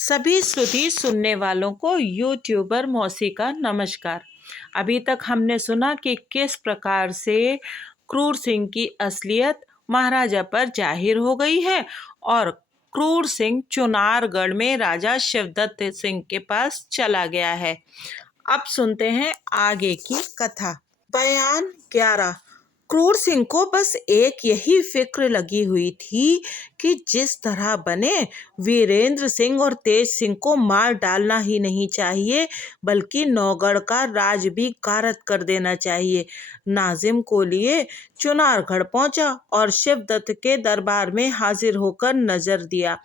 सभी श्रुति सुनने वालों को यूट्यूबर मौसी का नमस्कार। अभी तक हमने सुना कि किस प्रकार से क्रूर सिंह की असलियत महाराजा पर जाहिर हो गई है और क्रूर सिंह चुनारगढ़ में राजा शिवदत्त सिंह के पास चला गया है। अब सुनते हैं आगे की कथा। बयान 11। क्रूर सिंह को बस एक यही फिक्र लगी हुई थी कि जिस तरह बने वीरेंद्र सिंह और तेज सिंह को मार डालना ही नहीं चाहिए, बल्कि नौगढ़ का राज भी गारत कर देना चाहिए। नाजिम को लिए चुनारगढ़ पहुंचा और शिवदत्त के दरबार में हाजिर होकर नजर दिया।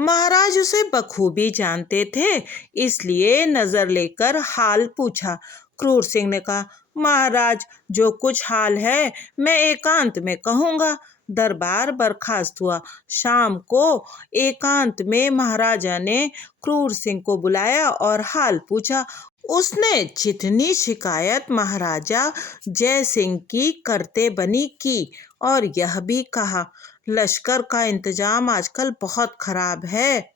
महाराज उसे बखूबी जानते थे, इसलिए नजर लेकर हाल पूछा। क्रूर सिंह ने कहा, महाराज, जो कुछ हाल है मैं एकांत में कहूँगा। दरबार बर्खास्त हुआ। शाम को एकांत में महाराजा ने क्रूर सिंह को बुलाया और हाल पूछा। उसने जितनी शिकायत महाराजा जय सिंह की करते बनी की और यह भी कहा, लश्कर का इंतजाम आजकल बहुत खराब है।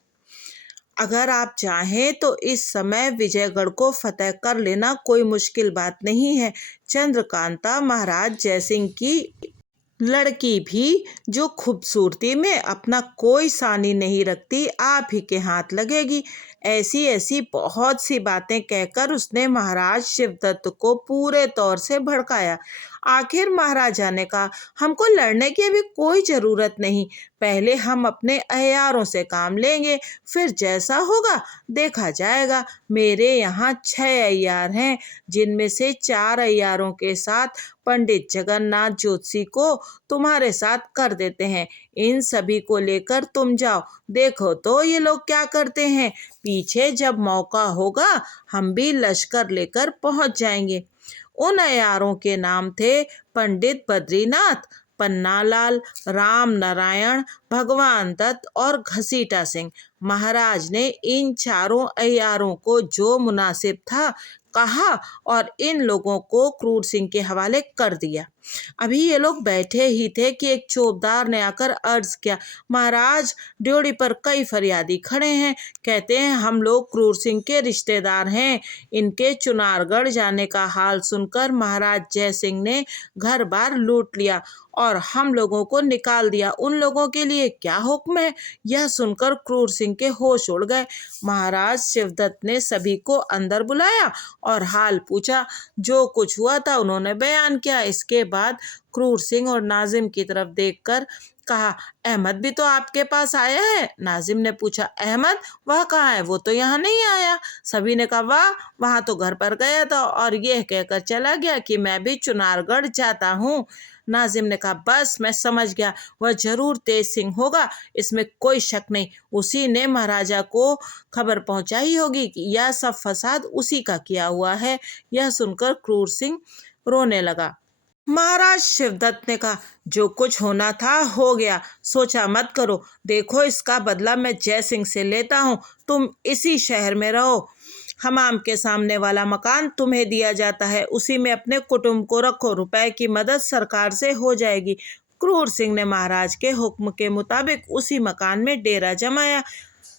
अगर आप चाहें तो इस समय विजयगढ़ को फतेह कर लेना कोई मुश्किल बात नहीं है। चंद्रकांता महाराज जयसिंह की लड़की भी, जो खूबसूरती में अपना कोई सानी नहीं रखती, आप ही के हाथ लगेगी। ऐसी ऐसी बहुत सी बातें कहकर उसने महाराज शिवदत्त को पूरे तौर से भड़काया। आखिर महाराजा ने कहा, हमको लड़ने की अभी कोई जरूरत नहीं, पहले हम अपने अय्यारों से काम लेंगे, फिर जैसा होगा देखा जाएगा। मेरे यहाँ 6 अय्यार हैं, जिनमें से 4 अय्यारों के साथ पंडित जगन्नाथ ज्योतिषी को तुम्हारे साथ कर देते हैं। इन सभी को लेकर तुम जाओ, देखो तो ये लोग क्या करते हैं। पीछे जब मौका होगा हम भी लश्कर लेकर पहुंच जाएंगे। उन अय्यारों के नाम थे पंडित बद्रीनाथ, पन्नालाल, राम नारायण, भगवान दत्त और घसीटा सिंह। महाराज ने इन चारों अय्यारों को जो मुनासिब था कहा और इन लोगों को क्रूर सिंह के हवाले कर दिया। अभी ये लोग बैठे ही थे कि एक चौबदार ने आकर अर्ज किया, महाराज, ड्योढ़ी पर कई फरियादी खड़े हैं, कहते हैं हम लोग क्रूर सिंह के रिश्तेदार हैं। इनके चुनारगढ़ जाने का हाल सुनकर महाराज जय सिंह ने घर बार लूट लिया और हम लोगों को निकाल दिया। उन लोगों के लिए क्या हुक्म है? यह सुनकर क्रूर सिंह के होश उड़ गए। महाराज शिवदत्त ने सभी को अंदर बुलाया और हाल पूछा। जो कुछ हुआ था उन्होंने बयान किया। इसके बाद क्रूर सिंह और नाजिम की तरफ देखकर कहा, अहमद भी तो आपके पास आया है? नाजिम ने पूछा, अहमद? वह कहाँ है? वो तो यहाँ नहीं आया। सभी ने कहा, वाह, वहाँ तो घर पर गया था और यह कहकर चला गया कि मैं भी चुनारगढ़ जाता हूँ। नाजिम ने कहा, बस मैं समझ गया, वह जरूर तेज सिंह होगा, इसमें कोई शक नहीं। उसी ने महाराजा को खबर पहुंचाई होगी कि यह सब फसाद उसी का किया हुआ है। यह सुनकर क्रूर सिंह रोने लगा। महाराज शिवदत्त ने कहा, जो कुछ होना था हो गया, सोचा मत करो। देखो, इसका बदला मैं जय सिंह से लेता हूँ। तुम इसी शहर में रहो। हमाम के सामने वाला मकान तुम्हें दिया जाता है, उसी में अपने कुटुंब को रखो। रुपए की मदद सरकार से हो जाएगी। क्रूर सिंह ने महाराज के हुक्म के मुताबिक उसी मकान में डेरा जमाया।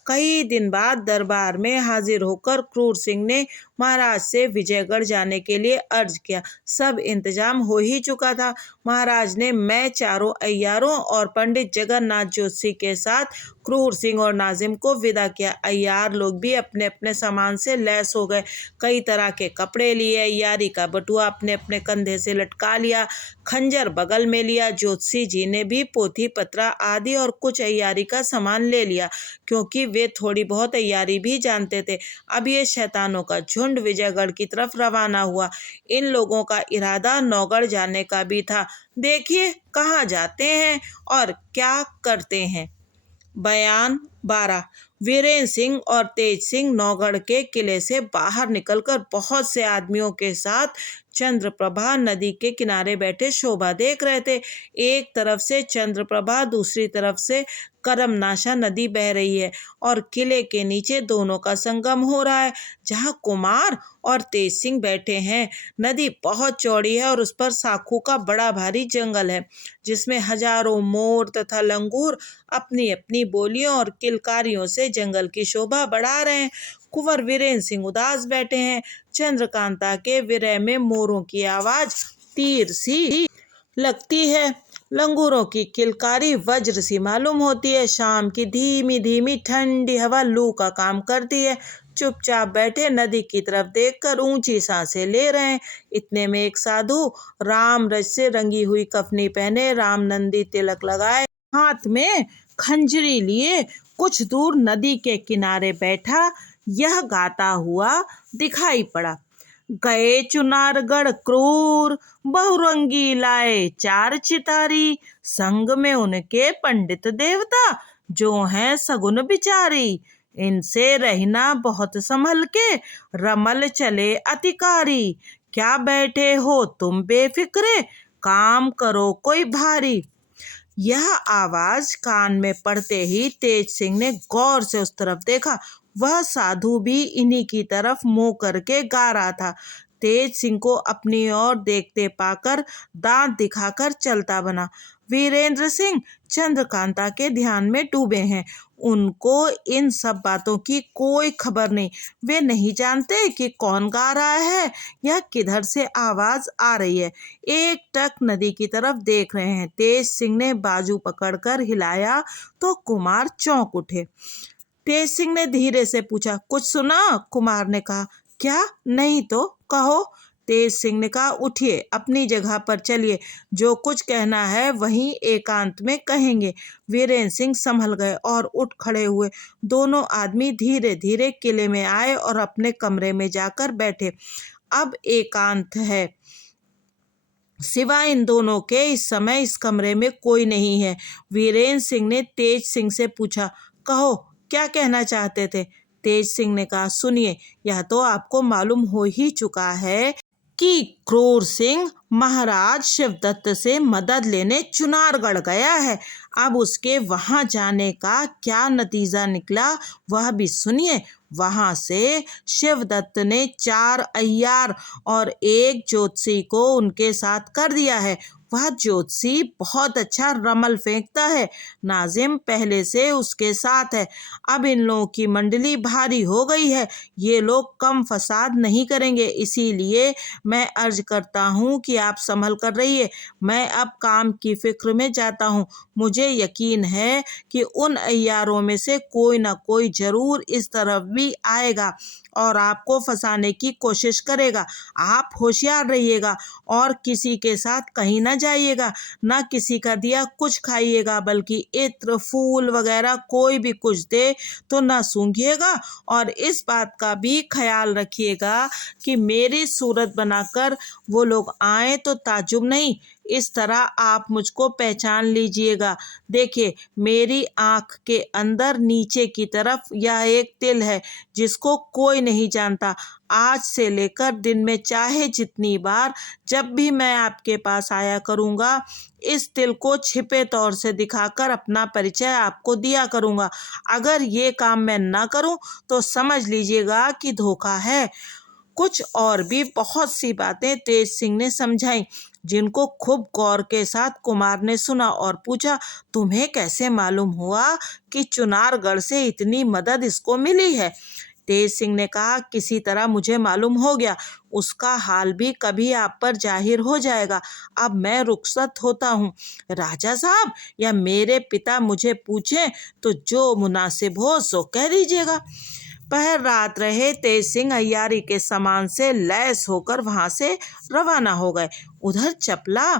कई दिन बाद दरबार में हाजिर होकर क्रूर सिंह ने महाराज से विजयगढ़ जाने के लिए अर्ज किया। सब इंतजाम हो ही चुका था। महाराज ने मैं चारों अय्यारों और पंडित जगन्नाथ ज्योतिषी के साथ क्रूर सिंह और नाजिम को विदा किया। अय्यार लोग भी अपने अपने सामान से लैस हो गए। कई तरह के कपड़े लिए, अय्यारी का बटुआ अपने अपने कंधे से लटका लिया, खंजर बगल में लिया। ज्योतिषी जी ने भी पोथी पत्रा आदि और कुछ अय्यारी का सामान ले लिया, क्योंकि वे थोड़ी बहुत अय्यारी भी जानते थे। अब ये शैतानों का झुंड विजयगढ़ की तरफ रवाना हुआ। इन लोगों का इरादा नौगढ़ जाने का भी था। देखिए कहाँ जाते हैं और क्या करते हैं। बयान 12। वीरेंद्र सिंह और तेज सिंह नौगढ़ के किले से बाहर निकलकर बहुत से आदमियों के साथ चंद्रप्रभा नदी के किनारे बैठे शोभा देख रहे थे। एक तरफ से चंद्रप्रभा, दूसरी तरफ से करमनाशा नदी बह रही है और किले के नीचे दोनों का संगम हो रहा है, जहाँ कुमार और तेज सिंह बैठे हैं। नदी बहुत चौड़ी है और उस पर साखू का बड़ा भारी जंगल है, जिसमें हजारों मोर तथा लंगूर अपनी अपनी बोलियों और किलकारियों से जंगल की शोभा बढ़ा रहे हैं। कुंवर वीरेंद्र सिंह उदास बैठे हैं। चंद्रकांता के विरह में मोरों की आवाज तीर सी लगती है, लंगूरों की किलकारी वज्र सी मालूम होती है। शाम की धीमी धीमी ठंडी हवा लू का काम करती है। चुपचाप बैठे नदी की तरफ देखकर ऊंची सांसें ले रहे हैं। इतने में एक साधु राम रज से रंगी हुई कफनी पहने, राम नंदी तिलक लगाए, हाथ में खंजरी लिए कुछ दूर नदी के किनारे बैठा यह गाता हुआ दिखाई पड़ा। गए चुनारगढ़ क्रूर, बहुरंगी लाए चार चितारी, संग में उनके पंडित देवता, जो हैं सगुन बिचारी। इनसे रहना बहुत संभल के, रमल चले अतिकारी। क्या बैठे हो तुम बेफिक्रे, काम करो कोई भारी। यह आवाज कान में पड़ते ही तेज सिंह ने गौर से उस तरफ देखा। वह साधु भी इन्हीं की तरफ मुंह करके गा रहा था। तेज सिंह को अपनी ओर देखते पाकर दांत दिखाकर चलता बना। वीरेंद्र सिंह चंद्रकांता के ध्यान में डूबे हैं। उनको इन सब बातों की कोई खबर नहीं। वे नहीं जानते कि कौन गा रहा है या किधर से आवाज आ रही है। एक टक नदी की तरफ देख रहे हैं। तेज सिंह ने बाजू पकड़कर हिलाया तो कुमार चौंक उठे। तेज सिंह ने धीरे से पूछा, कुछ सुना? कुमार ने कहा, क्या? नहीं तो कहो। तेज सिंह ने कहा, उठिए, अपनी जगह पर चलिए, जो कुछ कहना है वहीं एकांत में कहेंगे। वीरेंद्र सिंह संभल गए और उठ खड़े हुए। दोनों आदमी धीरे धीरे किले में आए और अपने कमरे में जाकर बैठे। अब एकांत है, सिवाय इन दोनों के इस समय इस कमरे में कोई नहीं है। वीरेंद्र सिंह ने तेज सिंह से पूछा, कहो, क्या कहना चाहते थे? तेज सिंह ने कहा, सुनिए, यह तो आपको मालूम हो ही चुका है कि क्रूर सिंह महाराज शिवदत्त से मदद लेने चुनारगढ़ गया है। अब उसके वहां जाने का क्या नतीजा निकला वह भी सुनिए। वहां से शिवदत्त ने 4 अय्यार और एक ज्योतिषी को उनके साथ कर दिया है। वह ज्योतिषी बहुत अच्छा रमल फेंकता है। नाजिम पहले से उसके साथ है। अब इन लोगों की मंडली भारी हो गई है। ये लोग कम फसाद नहीं करेंगे, इसीलिए मैं अर्ज करता हूँ कि आप संभल कर रहिए। मैं अब काम की फिक्र में जाता हूँ। मुझे यकीन है कि उन अय्यारों में से कोई ना कोई जरूर इस तरफ भी आएगा और आपको फंसाने की कोशिश करेगा। आप होशियार रहिएगा और किसी के साथ कहीं ना जाइएगा, ना किसी का दिया कुछ खाइएगा, बल्कि इत्र फूल वगैरह कोई भी कुछ दे तो ना सूंघिएगा। और इस बात का भी ख्याल रखिएगा कि मेरी सूरत बनाकर वो लोग आए तो ताजुब नहीं, इस तरह आप मुझको पहचान लीजिएगा। देखिए, मेरी आँख के अंदर नीचे की तरफ यह एक तिल है जिसको कोई नहीं जानता। आज से लेकर दिन में चाहे जितनी बार जब भी मैं आपके पास आया करूँगा, इस तिल को छिपे तौर से दिखाकर अपना परिचय आपको दिया करूँगा। अगर ये काम मैं ना करूँ तो समझ लीजिएगा कि धोखा है। कुछ और भी बहुत सी बातें तेज सिंह ने समझाई, जिनको खूब गौर के साथ कुमार ने सुना और पूछा, तुम्हें कैसे मालूम हुआ कि चुनारगढ़ से इतनी मदद इसको मिली है? तेज सिंह ने कहा, किसी तरह मुझे मालूम हो गया। उसका हाल भी कभी आप पर जाहिर हो जाएगा। अब मैं रुखसत होता हूँ। राजा साहब या मेरे पिता मुझे पूछें तो जो मुनासिब हो सो कह दीजिएगा। पहर रात रहे तेज सिंह अय्यारी के सामान से लैस होकर वहां से रवाना हो गए। उधर चपला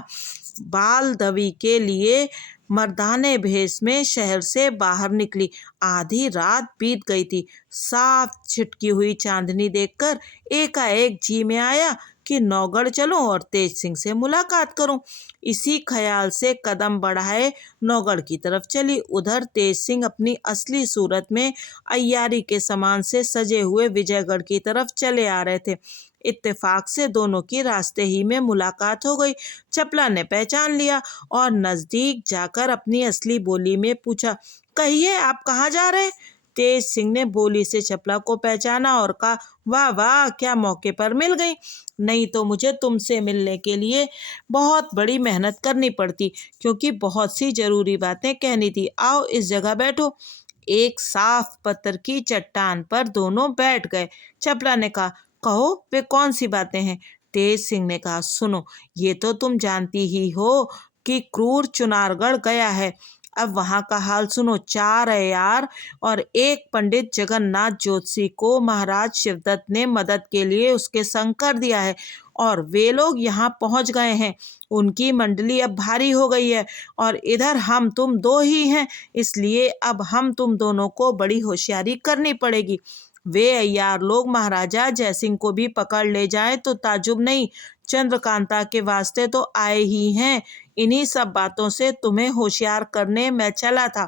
बालदवी के लिए मर्दाने भेष में शहर से बाहर निकली। आधी रात बीत गई थी। साफ छिटकी हुई चांदनी देखकर एकाएक जी में आया कि नौगढ़ चलूं और तेज सिंह से मुलाकात करूं। इसी ख्याल से कदम बढ़ाए नौगढ़ की तरफ चली। उधर तेज सिंह अपनी असली सूरत में अय्यारी के सामान से सजे हुए विजयगढ़ की तरफ चले आ रहे थे। इत्तेफाक से दोनों की रास्ते ही में मुलाकात हो गई। चपला ने पहचान लिया और नजदीक जाकर अपनी असली बोली में पूछा, कहिए आप कहाँ जा रहे हैं? तेज सिंह ने बोली से चपला को पहचाना और कहा, वाह वाह, क्या मौके पर मिल गई, नहीं तो मुझे तुमसे मिलने के लिए बहुत बड़ी मेहनत करनी पड़ती, क्योंकि बहुत सी जरूरी बातें कहनी थी। आओ इस जगह बैठो। एक साफ पत्थर की चट्टान पर दोनों बैठ गए। चपला ने कहा, कहो वे कौन सी बातें हैं? तेज सिंह ने कहा, सुनो, ये तो तुम जानती ही हो कि क्रूर चुनारगढ़ गया है। अब वहां का हाल सुनो। 4 अय्यार और एक पंडित जगन्नाथ ज्योतिषी को महाराज शिवदत्त ने मदद के लिए उसके संग कर दिया है और वे लोग यहाँ पहुंच गए हैं। उनकी मंडली अब भारी हो गई है और इधर हम तुम दो ही हैं, इसलिए अब हम तुम दोनों को बड़ी होशियारी करनी पड़ेगी। वे अय्यार लोग महाराजा जयसिंह को भी पकड़ ले जाएं तो ताजुब नहीं, चंद्रकांता के वास्ते तो आए ही हैं। इन्हीं सब बातों से तुम्हें होशियार करने मैं चला था।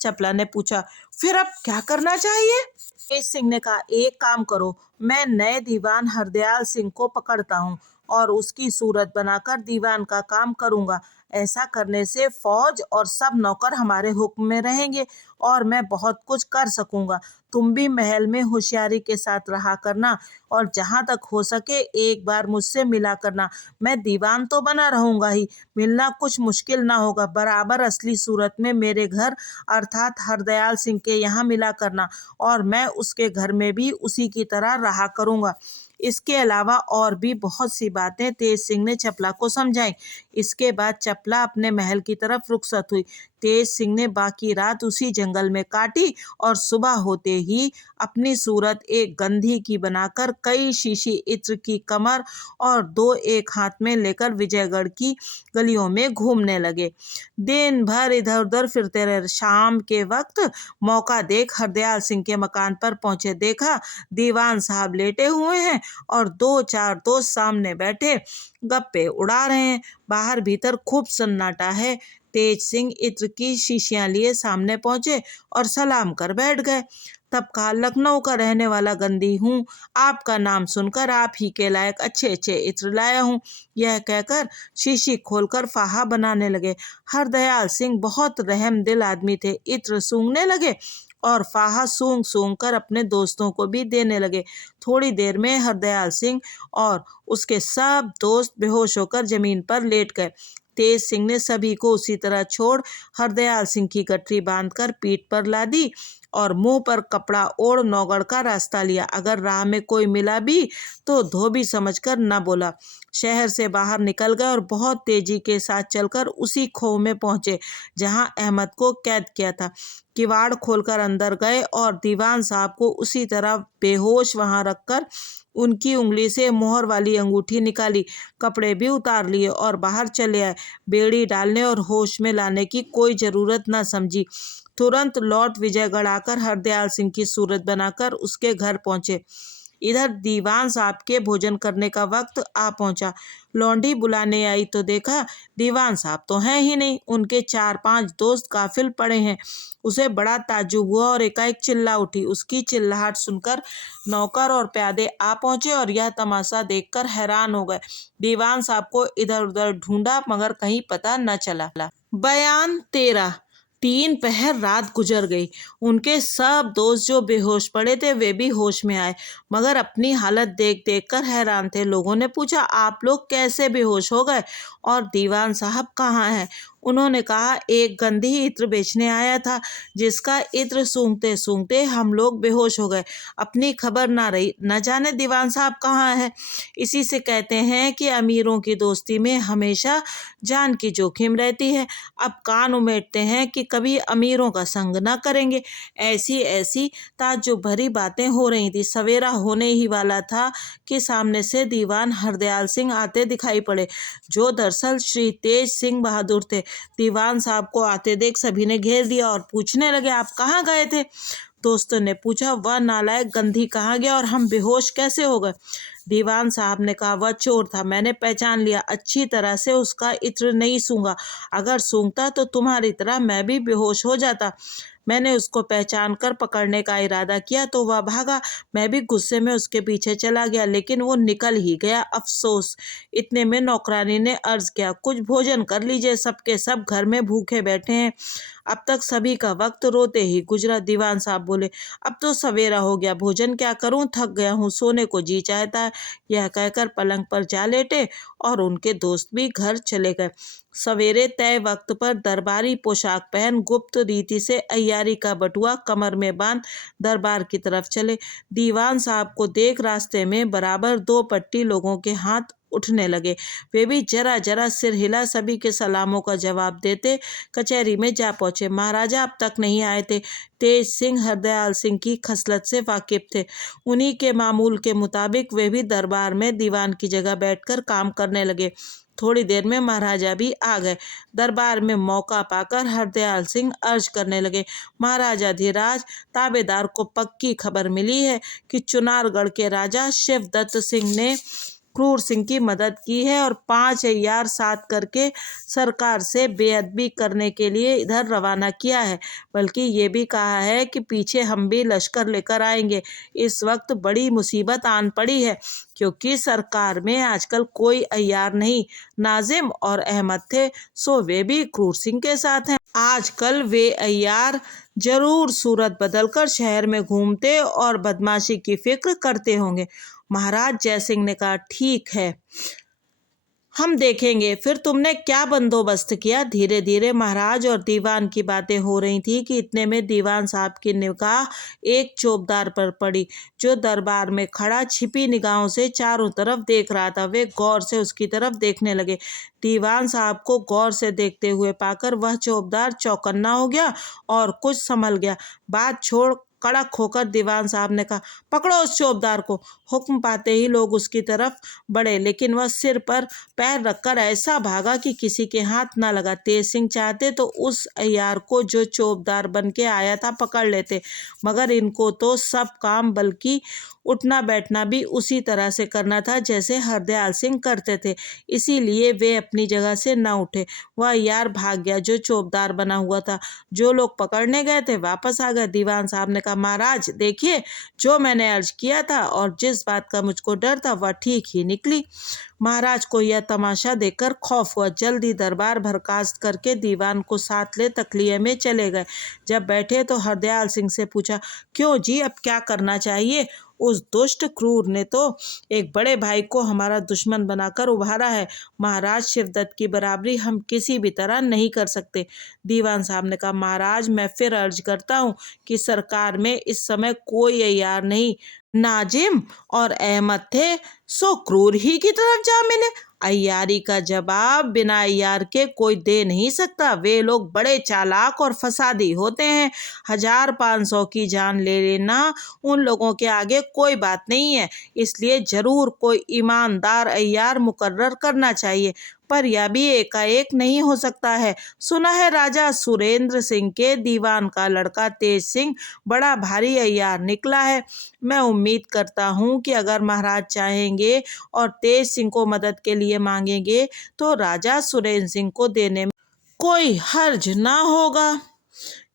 चपला ने पूछा, फिर अब क्या करना चाहिए? तेज सिंह ने कहा, एक काम करो, मैं नए दीवान हरदयाल सिंह को पकड़ता हूँ और उसकी सूरत बनाकर दीवान का काम करूंगा। ऐसा करने से फौज और सब नौकर हमारे हुक्म में रहेंगे और मैं बहुत कुछ कर सकूंगा। तुम भी महल में होशियारी के साथ रहा करना और जहां तक हो सके एक बार मुझसे मिला करना। मैं दीवान तो बना रहूंगा ही, मिलना कुछ मुश्किल ना होगा। बराबर असली सूरत में मेरे घर अर्थात हरदयाल सिंह के यहाँ मिला करना और मैं उसके घर में भी उसी की तरह रहा करूंगा। इसके अलावा और भी बहुत सी बातें तेज सिंह ने चपला को समझाई। इसके बाद चपला अपने महल की तरफ रुखसत हुई। तेज सिंह ने बाकी रात उसी जंगल में काटी और सुबह होते ही अपनी सूरत एक गंधी की बनाकर कई शीशी इत्र की कमर और 2 एक हाथ में लेकर विजयगढ़ की गलियों में घूमने लगे। दिन भर इधर उधर फिरते रहे। शाम के वक्त मौका देख हरदयाल सिंह के मकान पर पहुंचे। देखा दीवान साहब लेटे हुए हैं और 2-4 दोस्त सामने बैठे गप्पे उड़ा रहे हैं। बाहर भीतर खूब सन्नाटा है। तेज सिंह इत्र की शीशियां लिए सामने पहुंचे और सलाम कर बैठ गए। तब कहा, लखनऊ का रहने वाला गंदी हूँ, आपका नाम सुनकर आप ही के लायक अच्छे अच्छे इत्र लाया हूँ। यह कहकर शीशी खोलकर फाहा बनाने लगे। हरदयाल सिंह बहुत रहम दिल आदमी थे। इत्र सूंघने लगे और फाहा सूंघ सूंघ कर अपने दोस्तों को भी देने लगे। थोड़ी देर में हरदयाल सिंह और उसके सब दोस्त बेहोश होकर जमीन पर लेट गए। तेज सिंह ने सभी को उसी तरह छोड़ हरदयाल सिंह की गठरी बांधकर पीठ पर लादी और मुंह पर कपड़ा ओढ़ नौगढ़ का रास्ता लिया। अगर राह में कोई मिला भी तो धोबी समझकर न बोला। शहर से बाहर निकल गए और बहुत तेजी के साथ चलकर उसी खोह में पहुंचे जहां अहमद को कैद किया था। किवाड़ खोलकर अंदर गए और दीवान साहब को उसी तरह बेहोश वहां रखकर उनकी उंगली से मोहर वाली अंगूठी निकाली, कपड़े भी उतार लिए और बाहर चले आए। बेड़ी डालने और होश में लाने की कोई जरूरत न समझी। तुरंत लौट विजयगढ़ आकर हरदयाल सिंह की सूरत बनाकर उसके घर पहुंचे। इधर दीवान साहब के भोजन करने का वक्त आ पहुंचा। लौंडी बुलाने आई तो देखा दीवान साहब तो हैं ही नहीं, उनके 4-5 दोस्त काफिल पड़े हैं। उसे बड़ा ताज्जुब हुआ और एकाएक चिल्ला उठी। उसकी चिल्लाहट सुनकर नौकर और प्यादे आ पहुंचे और यह तमाशा देखकर हैरान हो गए। दीवान साहब को इधर उधर ढूंढा मगर कहीं पता न चला। बयान 13। 3 पहर रात गुजर गई। उनके सब दोस्त जो बेहोश पड़े थे वे भी होश में आए मगर अपनी हालत देख देख कर हैरान थे। लोगों ने पूछा, आप लोग कैसे बेहोश हो गए और दीवान साहब कहाँ हैं? उन्होंने कहा, एक गंधी इत्र बेचने आया था जिसका इत्र सूंघते सूंघते हम लोग बेहोश हो गए। अपनी खबर ना रही, न जाने दीवान साहब कहाँ हैं। इसी से कहते हैं कि अमीरों की दोस्ती में हमेशा जान की जोखिम रहती है। अब कान उमेटते हैं कि कभी अमीरों का संग ना करेंगे। ऐसी ऐसी ताज्जुब भरी बातें हो रही थी। सवेरा होने ही वाला था कि सामने से दीवान हरदयाल सिंह आते दिखाई पड़े, जो दरअसल श्री तेज सिंह बहादुर थे। दीवान साहब को आते देख सभी ने घेर दिया और पूछने लगे, आप कहाँ गए थे? दोस्तों ने पूछा, वह नालायक गंधी कहाँ गया और हम बेहोश कैसे हो गए? दीवान साहब ने कहा, वह चोर था, मैंने पहचान लिया, अच्छी तरह से उसका इत्र नहीं सूंघा, अगर सूंघता तो तुम्हारी तरह मैं भी बेहोश हो जाता। मैंने उसको पहचान कर पकड़ने का इरादा किया तो वह भागा, मैं भी गुस्से में उसके पीछे चला गया, लेकिन वो निकल ही गया, अफसोस। इतने में नौकरानी ने अर्ज किया, कुछ भोजन कर लीजिए, सबके सब घर में भूखे बैठे हैं। अब तक सभी का वक्त रोते ही गुजरा। दीवान साहब बोले, अब तो सवेरा हो गया, भोजन क्या करूं, थक गया हूं, सोने को जी चाहता है। यह कहकर पलंग पर जा लेटे और उनके दोस्त भी घर चले गए। सवेरे तय वक्त पर दरबारी पोशाक पहन गुप्त रीति से अय्यारी का बटुआ कमर में बांध दरबार की तरफ चले। दीवान साहब को देख रास्ते में बराबर 2 पट्टी लोगों के हाथ उठने लगे। वे भी जरा जरा सिर हिला सभी के सलामों का जवाब देते कचहरी में जा पहुंचे। महाराजा अब तक नहीं आए थे। तेज सिंह हरदयाल सिंह की खसलत से वाकिफ थे। उन्हीं के मामूल के मुताबिक वे भी दरबार में दीवान की जगह बैठकर काम करने लगे। थोड़ी देर में महाराजा भी आ गए। दरबार में मौका पाकर हरदयाल सिंह अर्ज करने लगे, महाराजा धीराज, ताबेदार को पक्की खबर मिली है कि चुनारगढ़ के राजा शिवदत्त सिंह ने क्रूर सिंह की मदद की है और 5 अय्यार साथ करके सरकार से बेअदबी करने के लिए इधर रवाना किया है। बल्कि ये भी कहा है कि पीछे हम भी लश्कर लेकर आएंगे। इस वक्त बड़ी मुसीबत आन पड़ी है, क्योंकि सरकार में आजकल कोई अय्यार नहीं, नाजिम और अहमद थे, सो वे भी क्रूर सिंह के साथ हैं। आजकल वे अय्यार जरूर सूरत बदलकर शहर में घूमते और बदमाशी की फिक्र करते होंगे। महाराज जयसिंह ने कहा, ठीक है, हम देखेंगे। फिर तुमने क्या बंदोबस्त किया? धीरे धीरे महाराज और दीवान की बातें हो रही थी कि इतने में दीवान साहब की निगाह एक चौबदार पर पड़ी, जो दरबार में खड़ा छिपी निगाहों से चारों तरफ देख रहा था। वे गौर से उसकी तरफ देखने लगे। दीवान साहब को गौर से देखते हुए पाकर वह चौबदार चौकन्ना हो गया और कुछ संभल गया। बात छोड़ कड़क होकर दीवान साहब ने कहा, पकड़ो उस चौबदार को। हुक्म पाते ही लोग उसकी तरफ बढ़े, लेकिन वह सिर पर पैर रखकर ऐसा भागा कि किसी के हाथ न लगा। तेज सिंह चाहते तो उस अय्यार को जो चौबदार बन के आया था पकड़ लेते, मगर इनको तो सब काम बल्कि उठना बैठना भी उसी तरह से करना था जैसे हरदयाल सिंह करते थे, इसीलिए वे अपनी जगह से न उठे। वह अय्यार भाग गया जो चौबदार बना हुआ था। जो लोग पकड़ने गए थे वापस आ गए। दीवान साहब ने कहा, महाराज देखिए, जो मैंने अर्ज किया था और जिस बात का मुझको डर था वह ठीक ही निकली। महाराज को यह तमाशा देखकर खौफ हुआ। जल्दी दरबार बर्खास्त करके दीवान को साथ ले तकलिये में चले गए। जब बैठे तो हरदयाल सिंह से पूछा, क्यों जी, अब क्या करना चाहिए? उस दुष्ट क्रूर ने तो एक बड़े भाई को हमारा दुश्मन बनाकर उभारा है। महाराज, शिवदत्त की बराबरी हम किसी भी तरह नहीं कर सकते। दीवान साहब ने कहा, महाराज मैं फिर अर्ज करता हूँ कि सरकार में इस समय कोई अय्यार नहीं, नाजिम और अहमद थे, सो क्रूर ही की तरफ जा मिले। अय्यारी का जवाब बिना अय्यार के कोई दे नहीं सकता। वे लोग बड़े चालाक और फसादी होते हैं। 1500 की जान ले लेना उन लोगों के आगे कोई बात नहीं है। इसलिए जरूर कोई ईमानदार अय्यार मुकर्रर करना चाहिए, पर यह भी एकाएक नहीं हो सकता है। सुना है राजा सुरेंद्र सिंह के दीवान का लड़का तेज सिंह बड़ा भारी अय्यार निकला है। मैं उम्मीद करता हूँ कि अगर महाराज चाहेंगे और तेज सिंह को मदद के लिए मांगेंगे तो राजा सुरेंद्र सिंह को देने में कोई हर्ज ना होगा,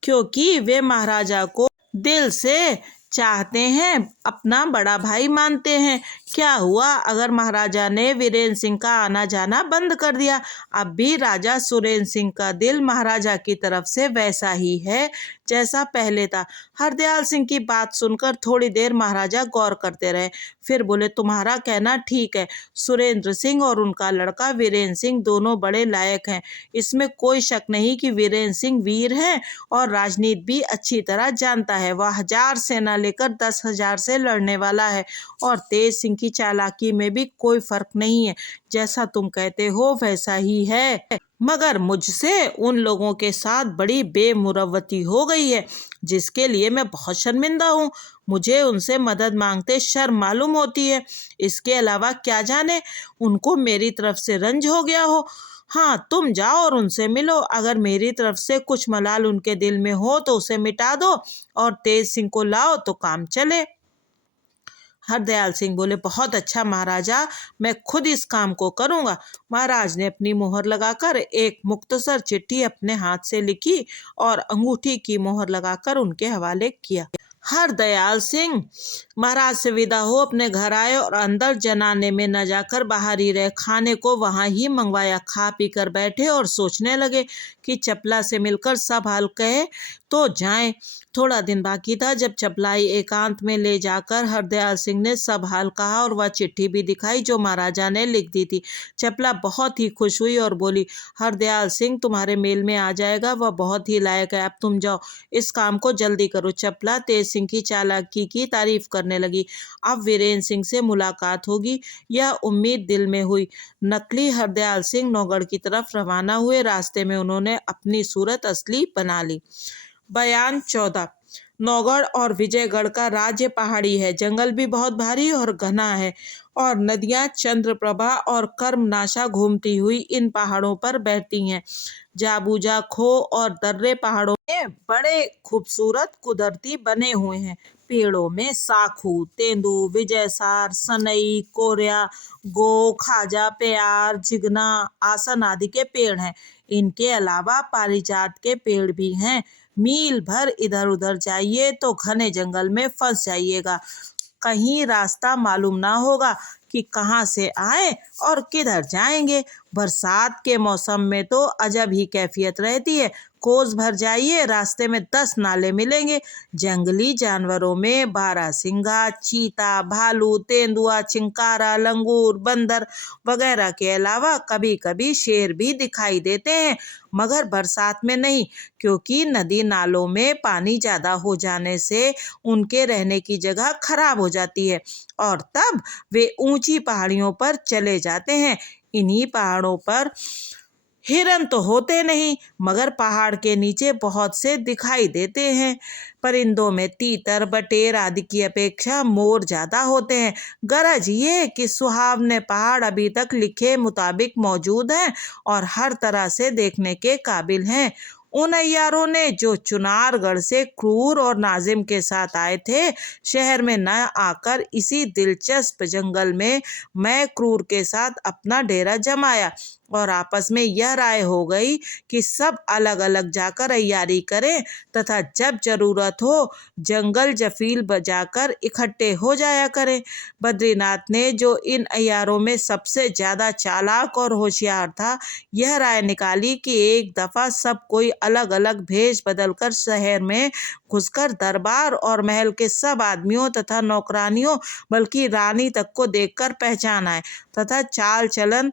क्योंकि वे महाराजा को दिल से चाहते हैं, अपना बड़ा भाई मानते हैं। क्या हुआ अगर महाराजा ने वीरेंद्र सिंह का आना जाना बंद कर दिया? अब भी राजा सुरेंद्र सिंह का दिल महाराजा की तरफ से वैसा ही है जैसा पहले था। हरदयाल सिंह की बात सुनकर थोड़ी देर महाराजा गौर करते रहे, फिर बोले, तुम्हारा कहना ठीक है। सुरेंद्र सिंह और उनका लड़का वीरेंद्र सिंह दोनों बड़े लायक हैं। इसमें कोई शक नहीं कि वीरेंद्र सिंह वीर हैं और राजनीति भी अच्छी तरह जानता है। वह 1000 सेना लेकर 10,000 से लड़ने वाला है और तेज सिंह की चालाकी में भी कोई फर्क नहीं है। जैसा तुम कहते हो वैसा ही है, मगर मुझसे उन लोगों के साथ बड़ी बेमुरवती हो गई है, जिसके लिए मैं बहुत शर्मिंदा हूँ। मुझे उनसे मदद मांगते शर्म मालूम होती है। इसके अलावा क्या जाने उनको मेरी तरफ से रंज हो गया हो। हाँ, तुम जाओ और उनसे मिलो। अगर मेरी तरफ से कुछ मलाल उनके दिल में हो तो उसे मिटा दो और तेज सिंह को लाओ तो काम चले। हरदयाल सिंह बोले, बहुत अच्छा महाराजा, मैं खुद इस काम को करूंगा। महाराज ने अपनी मोहर लगाकर एक मुख्तसर चिट्ठी अपने हाथ से लिखी और अंगूठी की मोहर लगाकर उनके हवाले किया। हरदयाल सिंह महाराज से विदा हो अपने घर आए और अंदर जनाने में न जाकर बाहर ही रहे। खाने को वहां ही मंगवाया। खा पी कर बैठे और सोचने लगे कि चपला से मिलकर सब हाल कहे तो जाएं। थोड़ा दिन बाकी था जब चपलाई एकांत में ले जाकर हरदयाल सिंह ने सब हाल कहा और वह चिट्ठी भी दिखाई जो महाराजा ने लिख दी थी। चपला बहुत ही खुश हुई और बोली, हरदयाल सिंह तुम्हारे मेल में आ जाएगा, वह बहुत ही लायक है। अब तुम जाओ, इस काम को जल्दी करो। चपला तेज सिंह की चालाकी की तारीफ करने लगी। अब वीरेंद्र सिंह से मुलाकात होगी, यह उम्मीद दिल में हुई। नकली हरदयाल सिंह नौगढ़ की तरफ रवाना हुए। रास्ते में उन्होंने अपनी सूरत असली बना ली। बयान 14। नौगढ़ और विजयगढ़ का राज्य पहाड़ी है। जंगल भी बहुत भारी और घना है और नदियां चंद्रप्रभा और कर्मनाशा घूमती हुई इन पहाड़ों पर बहती हैं। जाबूजा खो और दर्रे पहाड़ों में बड़े खूबसूरत कुदरती बने हुए हैं। पेड़ों में साखू, तेंदू, विजयसार, सनई, कोरिया, गो, खाजा, प्यार, जिगना, आसन आदि के पेड़ हैं। इनके अलावा पारिजात के पेड़ भी हैं। मील भर इधर उधर जाइए तो घने जंगल में फंस जाइएगा। कहीं रास्ता मालूम ना होगा कि कहाँ से आए और किधर जाएंगे। बरसात के मौसम में तो अजब ही कैफियत रहती है। कोस भर जाइए, रास्ते में 10 नाले मिलेंगे। जंगली जानवरों में बारहसिंगा, चीता, भालू, तेंदुआ, चिंकारा, लंगूर, बंदर वगैरह के अलावा कभी कभी शेर भी दिखाई देते हैं, मगर बरसात में नहीं, क्योंकि नदी नालों में पानी ज्यादा हो जाने से उनके रहने की जगह खराब हो जाती है और तब वे ऊंची पहाड़ियों पर चले जाते हैं। इन्हीं पहाड़ों पर हिरन तो होते नहीं, मगर पहाड़ के नीचे बहुत से दिखाई देते हैं। परिंदों में तीतर, बटेर आदि की अपेक्षा मोर ज्यादा होते हैं। गरज ये कि सुहावने पहाड़ अभी तक लिखे मुताबिक मौजूद हैं और हर तरह से देखने के काबिल हैं। उन अय्यारों ने जो चुनारगढ़ से क्रूर और नाजिम के साथ आए थे, शहर में न आकर इसी दिलचस्प जंगल में मैं क्रूर के साथ अपना डेरा जमाया और आपस में यह राय हो गई कि सब अलग अलग जाकर अय्यारी करें तथा जब जरूरत हो जंगल जफील बजाकर इकट्ठे हो जाया करें। बद्रीनाथ ने, जो इन अय्यारों में सबसे ज्यादा चालाक और होशियार था, यह राय निकाली कि एक दफा सब कोई अलग अलग भेष बदलकर शहर में घुसकर दरबार और महल के सब आदमियों तथा नौकरानियों बल्कि रानी तक को देखकर पहचान आए तथा चाल चलन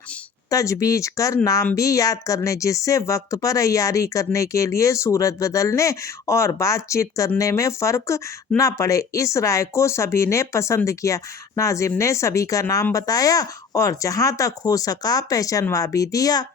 तजबीज कर नाम भी याद कर लें, जिससे वक्त पर अय्यारी करने के लिए सूरत बदलने और बातचीत करने में फर्क न पड़े। इस राय को सभी ने पसंद किया। नाजिम ने सभी का नाम बताया और जहां तक हो सका पहचानवा भी दिया।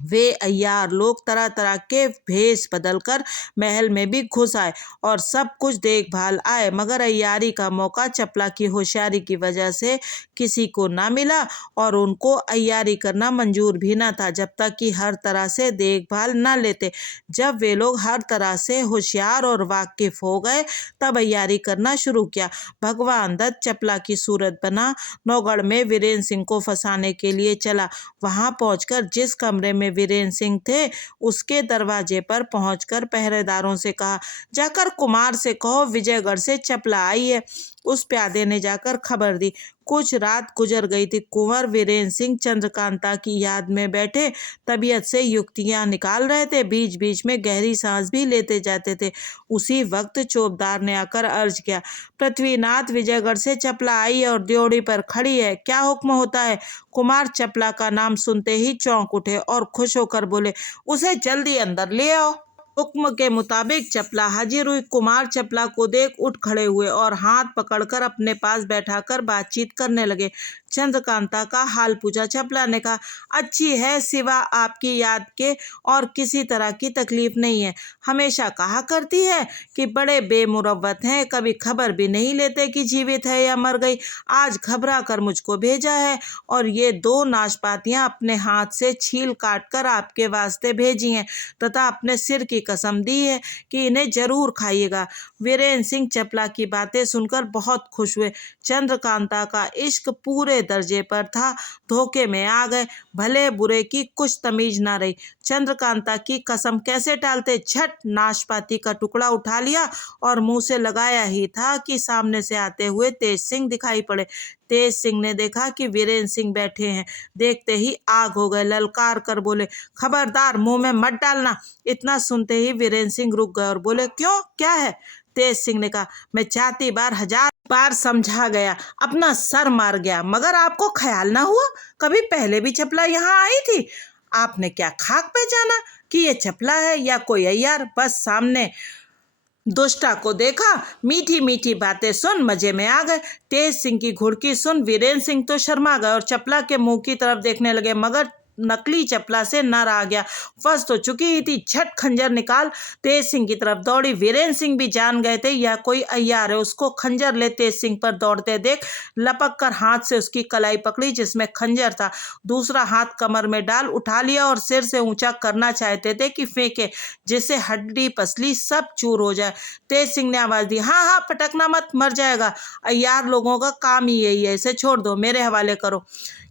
वे अय्यार लोग तरह तरह के भेष बदलकर महल में भी घुस आए और सब कुछ देखभाल आए, मगर अय्यारी का मौका चपला की होशियारी की वजह से किसी को ना मिला और उनको अय्यारी करना मंजूर भी ना था जब तक कि हर तरह से देखभाल न लेते। जब वे लोग हर तरह से होशियार और वाकिफ हो गए तब अय्यारी करना शुरू किया। भगवान दत्त चपला की सूरत बना नौगढ़ में वीरेंद्र सिंह को फंसाने के लिए चला। वहां पहुंचकर जिस कमरे में वीरेंद्र सिंह थे उसके दरवाजे पर पहुंचकर पहरेदारों से कहा, जाकर कुमार से कहो विजयगढ़ से चपला आई है। उस प्यादे ने जाकर खबर दी। कुछ रात गुजर गई थी। कुंवर वीरेंद्र सिंह चंद्रकांता की याद में बैठे तबीयत से युक्तियां निकाल रहे थे, बीच बीच में गहरी सांस भी लेते जाते थे। उसी वक्त चौबदार ने आकर अर्ज किया, पृथ्वीनाथ विजयगढ़ से चपला आई और ड्योढ़ी पर खड़ी है, क्या हुक्म होता है। कुमार चपला का नाम सुनते ही चौंक उठे और खुश होकर बोले, उसे जल्दी अंदर ले आओ। हुक्म के मुताबिक चपला हाजिर हुई। कुमार चपला को देख उठ खड़े हुए और हाथ पकड़कर अपने पास बैठाकर बातचीत करने लगे। चंद्रकांता का हाल पूछा। चपला ने कहा, अच्छी है, सिवा आपकी याद के और किसी तरह की तकलीफ नहीं है। हमेशा कहा करती है कि बड़े बेमुरव्वत हैं, कभी खबर भी नहीं लेते कि जीवित है या मर गई। आज घबरा कर मुझको भेजा है और ये 2 नाशपातियां अपने हाथ से छील काट कर आपके वास्ते भेजी हैं तथा अपने सिर की कसम दी है कि इन्हें जरूर खाइएगा। वीरेंद्र सिंह चपला की बातें सुनकर बहुत खुश हुए। चंद्रकांता का इश्क पूरे दर्जे पर था। धोखे में आ गए। भले बुरे की कुछ तमीज ना रही। चंद्रकांता की कसम कैसे टालते। झट नाशपाती का टुकड़ा उठा लिया और मुंह से लगाया ही था कि सामने से आते हुए तेज सिंह दिखाई पड़े। तेज सिंह ने देखा कि वीरेंद्र सिंह बैठे हैं। देखते ही आग हो गए। ललकार कर बोले, खबरदार, मुंह में मत डालना। इतना सुनते ही वीरेंद्र सिंह रुक गए और बोले, क्यों, क्या है? तेज सिंह ने कहा, मैं चाहती बार 1000 बार समझा गया, अपना सर मार गया, मगर आपको ख्याल ना हुआ? कभी पहले भी चपला यहाँ आई थी। आपने क्या खाक पहचाना कि ये चपला है या कोई अय्यार? बस सामने दुष्टा को देखा, मीठी मीठी बातें सुन मजे में आ गए। तेज सिंह की घुड़की सुन वीरेंद्र सिंह तो शर्मा गए और चपला के मुंह की तरफ देखने लगे, मगर नकली चपला से न रहा गया। फंस तो चुकी ही थी। झट खंजर निकाल तेज सिंह की तरफ दौड़ी। वीरेंद्र सिंह भी जान गए थे यह कोई अय्यार है। उसको खंजर ले तेज सिंह पर दौड़ते देख लपक कर हाथ से उसकी कलाई पकड़ी जिसमें खंजर था। दूसरा हाथ कमर में डाल उठा लिया और सिर से ऊंचा करना चाहते थे कि फेंके, जिससे हड्डी पसली सब चूर हो जाए। तेज सिंह ने आवाज दी, हाँ हाँ, पटकना मत, मर जाएगा। अय्यार लोगों का काम ही यही है, इसे छोड़ दो, मेरे हवाले करो।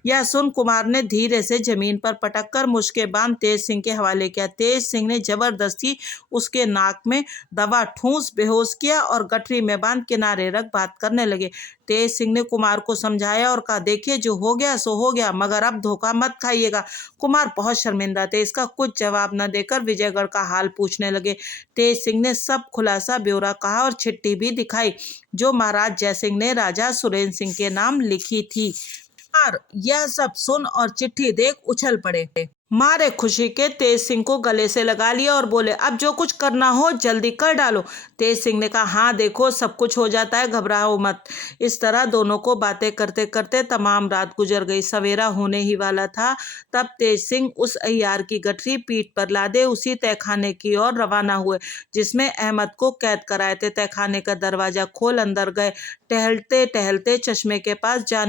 यह सुन कुमार ने धीरे से जमीन पर पटक कर मुश्के बांध तेज सिंह के हवाले किया। तेज सिंह ने जबरदस्ती उसके नाक में दवा ठूंस बेहोश किया और गठरी में बांध किनारे रख बात करने लगे। तेज सिंह ने कुमार को समझाया और कहा, देखिए, जो हो गया सो हो गया, मगर अब धोखा मत खाइएगा। कुमार बहुत शर्मिंदा थे। इसका कुछ जवाब न देकर विजयगढ़ का हाल पूछने लगे। तेज सिंह ने सब खुलासा ब्यौरा कहा और चिट्ठी भी दिखाई जो महाराज जयसिंह ने राजा सुरेंद्र सिंह के नाम लिखी थी। यह सब सुन और चिट्ठी देख उछल पड़े। मारे खुशी के तेज सिंह को गले से लगा लिया और बोले, अब जो कुछ करना हो जल्दी कर डालो। तेज सिंह ने कहा, हाँ देखो, सब कुछ हो जाता है, घबराओ मत। इस तरह दोनों को बातें करते करते तमाम रात गुजर गई। सवेरा होने ही वाला था तब तेज सिंह उस अय्यार की गठरी पीठ पर लादे उसी तहखाने की ओर रवाना हुए जिसमें अहमद को कैद कराए थे। तहखाने का दरवाजा खोल अंदर गए। टहलते टहलते चश्मे के पास जा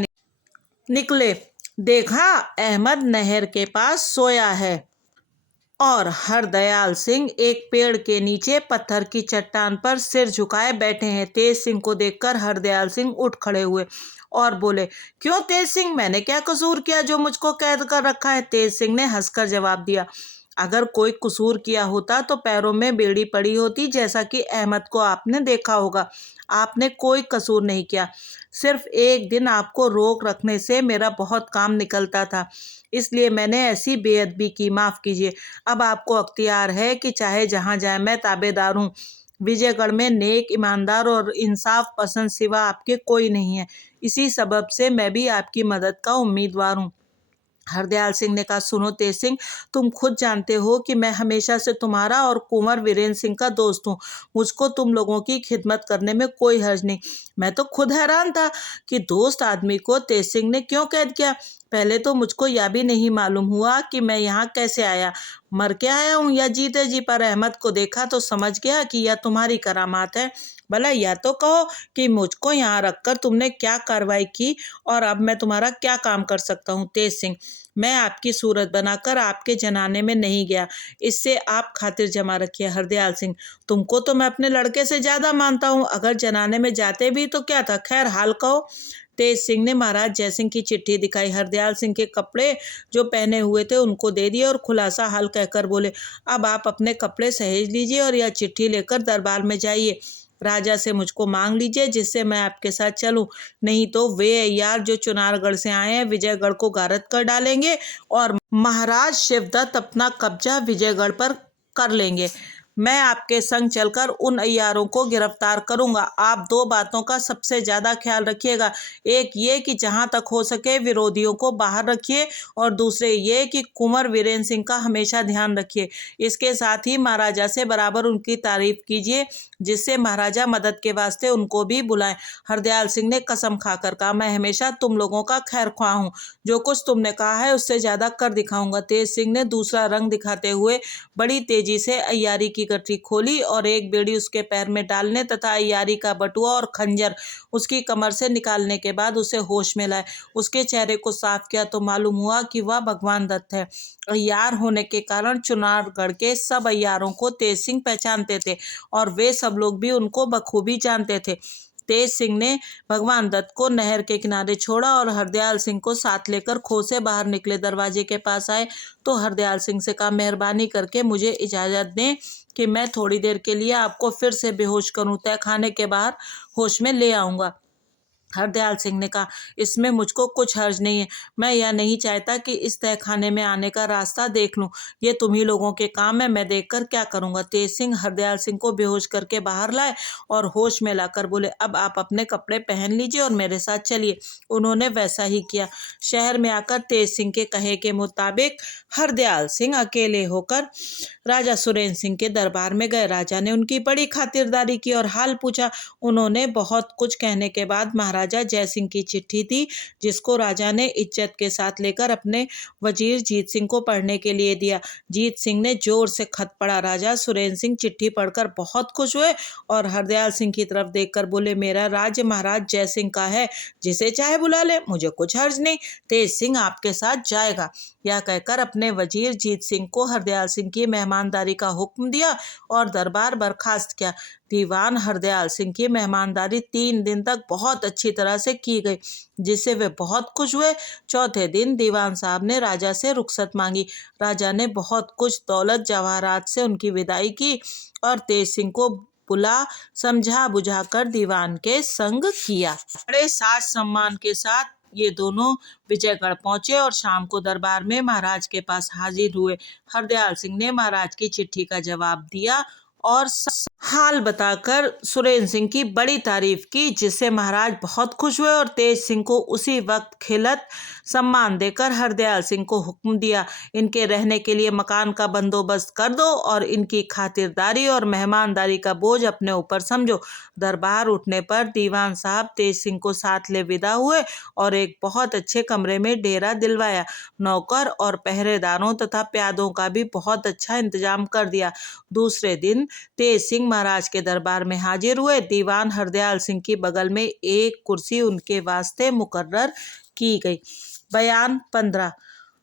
निकले। देखा, अहमद नहर के पास सोया है और हरदयाल सिंह एक पेड़ के नीचे पत्थर की चट्टान पर सिर झुकाए बैठे हैं। तेज सिंह को देखकर हरदयाल सिंह उठ खड़े हुए और बोले, क्यों तेज सिंह, मैंने क्या कसूर किया जो मुझको कैद कर रखा है? तेज सिंह ने हंसकर जवाब दिया, अगर कोई कसूर किया होता तो पैरों में बेड़ी पड़ी होती, जैसा कि अहमद को आपने देखा होगा। आपने कोई कसूर नहीं किया। सिर्फ एक दिन आपको रोक रखने से मेरा बहुत काम निकलता था, इसलिए मैंने ऐसी बेअदबी की, माफ़ कीजिए। अब आपको अख्तियार है कि चाहे जहाँ जाए, मैं ताबेदार हूँ। विजयगढ़ में नेक, ईमानदार और इंसाफ पसंद सिवा आपके कोई नहीं है। इसी सबब से मैं भी आपकी मदद का उम्मीदवार हूँ। हरदयाल सिंह ने कहा, सुनो तेज सिंह, तुम खुद जानते हो कि मैं हमेशा से तुम्हारा और कुंवर वीरेंद्र सिंह का दोस्त हूँ। मुझको तुम लोगों की खिदमत करने में कोई हर्ज नहीं। मैं तो खुद हैरान था कि दोस्त आदमी को तेज सिंह ने क्यों कैद किया। पहले तो मुझको यह भी नहीं मालूम हुआ कि मैं यहाँ कैसे आया, मर के आया हूँ या जीते जी। पर अहमद को देखा तो समझ गया कि यह तुम्हारी करामात है। भला यह तो कहो कि मुझको यहाँ रखकर तुमने क्या कार्रवाई की और अब मैं तुम्हारा क्या काम कर सकता हूँ? तेज सिंह, मैं आपकी सूरत बनाकर आपके जनाने में नहीं गया, इससे आप खातिर जमा रखिए। हरदयाल सिंह, तुमको तो मैं अपने लड़के से ज्यादा मानता हूँ, अगर जनाने में जाते भी तो क्या था, खैर हाल कहो। तेज सिंह ने महाराज जयसिंह की चिट्ठी दिखाई। हरदयाल सिंह के कपड़े जो पहने हुए थे उनको दे दिए और खुलासा हाल कहकर बोले, अब आप अपने कपड़े सहेज लीजिए और यह चिट्ठी लेकर दरबार में जाइए। राजा से मुझको मांग लीजिए जिससे मैं आपके साथ चलूं, नहीं तो वे अय्यार जो चुनारगढ़ से आए हैं विजयगढ़ को गारद कर डालेंगे और महाराज शिवदत्त अपना कब्जा विजयगढ़ पर कर लेंगे। मैं आपके संग चलकर उन अय्यारों को गिरफ्तार करूंगा। आप दो बातों का सबसे ज्यादा ख्याल रखिएगा। एक ये कि जहां तक हो सके विरोधियों को बाहर रखिए, और दूसरे ये कि कुंवर वीरेंद्र सिंह का हमेशा ध्यान रखिए। इसके साथ ही महाराजा से बराबर उनकी तारीफ कीजिए, जिससे महाराजा मदद के वास्ते उनको भी बुलाएं। हरदयाल सिंह ने कसम खाकर कहा, मैं हमेशा तुम लोगों का खैर ख्वाह हूँ। जो कुछ तुमने कहा है उससे ज्यादा कर दिखाऊंगा। तेज सिंह ने दूसरा रंग दिखाते हुए बड़ी तेजी से अय्यारी की गठरी खोली और एक बेड़ी उसके पैर में डालने तथा अय्यारी का बटुआ और खंजर उसकी कमर से निकालने के बाद उसे होश में लाए। उसके चेहरे को साफ किया तो मालूम हुआ कि वह भगवान दत्त है। अय्यार होने के कारण चुनारगढ़ के सब अय्यारों को तेज सिंह पहचानते थे और वे सब लोग भी उनको बखूबी जानते थे। तेज सिंह ने भगवान दत्त को नहर के किनारे छोड़ा और हरदयाल सिंह को साथ लेकर खो से बाहर निकले। दरवाजे के पास आए तो हरदयाल सिंह से कहा, मेहरबानी करके मुझे इजाजत दें कि मैं थोड़ी देर के लिए आपको फिर से बेहोश करूं, तय खाने के बाहर होश में ले आऊंगा। हरदयाल सिंह ने कहा, इसमें मुझको कुछ हर्ज नहीं है। मैं यह नहीं चाहता कि इस तहखाने में आने का रास्ता देख लूं। ये तुम्ही लोगों के काम है, मैं देखकर क्या करूंगा। तेज सिंह हरदयाल सिंह को बेहोश करके बाहर लाए और होश में लाकर बोले, अब आप अपने कपड़े पहन लीजिए और मेरे साथ चलिए। उन्होंने वैसा ही किया। शहर में आकर तेज सिंह के कहे के मुताबिक हरदयाल सिंह अकेले होकर राजा सुरेंद्र सिंह के दरबार में गए। राजा ने उनकी बड़ी खातिरदारी की और हाल पूछा। उन्होंने बहुत कुछ कहने के बाद महाराजा जयसिंह की चिट्ठी थी, जिसको राजा ने इज्जत के साथ लेकर अपने वजीर जीत सिंह को पढ़ने के लिए दिया। जीत सिंह ने जोर से खत पढ़ा। राजा सुरेंद्र सिंह चिट्ठी पढ़कर बहुत खुश हुए और हरदयाल सिंह की तरफ देखकर बोले, मेरा राज्य महाराज जयसिंह का है, जिसे चाहे बुला ले, मुझे कुछ हर्ज नहीं। तेज सिंह आपके साथ जाएगा। यह कहकर अपने वजीर जीत सिंह को हरदयाल सिंह की मेहमानदारी का हुक्म दिया और दरबार बर्खास्त किया। दीवान हरदयाल सिंह की मेहमानदारी 3 दिन तक बहुत अच्छी तरह से की गई, जिससे वे बहुत खुश हुए। चौथे दिन दीवान साहब ने राजा से रुखसत मांगी। राजा ने बहुत कुछ दौलत जवाहरात से उनकी विदाई की और तेज सिंह को बुला समझा बुझाकर दीवान के संग किया। बड़े साज सम्मान के साथ ये दोनों विजयगढ़ पहुंचे और शाम को दरबार में महाराज के पास हाजिर हुए। हरदयाल सिंह ने महाराज की चिट्ठी का जवाब दिया और हाल बताकर सुरेंद्र सिंह की बड़ी तारीफ की, जिससे महाराज बहुत खुश हुए और तेज सिंह को उसी वक्त खिलत सम्मान देकर हरदयाल सिंह को हुक्म दिया, इनके रहने के लिए मकान का बंदोबस्त कर दो और इनकी खातिरदारी और मेहमानदारी का बोझ अपने ऊपर समझो। दरबार उठने पर दीवान साहब तेज सिंह को साथ ले विदा हुए और एक बहुत अच्छे कमरे में डेरा दिलवाया। नौकर और पहरेदारों तथा प्यादों का भी बहुत अच्छा इंतजाम कर दिया। दूसरे दिन तेज सिंह महाराज के दरबार में हाजिर हुए। दीवान हरदयाल सिंह की बगल में एक कुर्सी उनके वास्ते मुकर्रर की गई। बयान 15।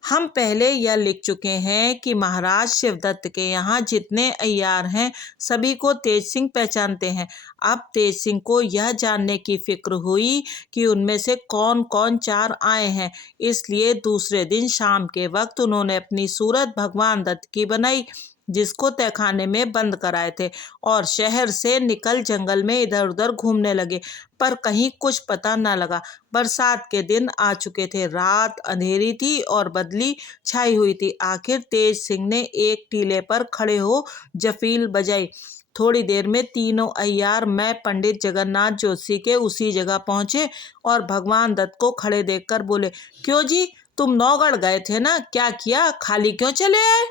हम पहले यह लिख चुके हैं कि महाराज शिवदत्त के यहाँ जितने अय्यार हैं सभी को तेज सिंह पहचानते हैं। अब तेज सिंह को यह जानने की फिक्र हुई कि उनमें से कौन कौन 4 आए हैं, इसलिए दूसरे दिन शाम के वक्त उन्होंने अपनी सूरत भगवान दत्त की बनाई, जिसको तहखाने में बंद कराए थे, और शहर से निकल जंगल में इधर उधर घूमने लगे, पर कहीं कुछ पता न लगा। बरसात के दिन आ चुके थे, रात अंधेरी थी और बदली छाई हुई थी। आखिर तेज सिंह ने एक टीले पर खड़े हो जफील बजाई। थोड़ी देर में तीनों अय्यार मैं पंडित जगन्नाथ जोशी के उसी जगह पहुंचे और भगवान दत्त को खड़े देखकर बोले, क्यों जी, तुम नौगढ़ गए थे ना, क्या किया, खाली क्यों चले आए?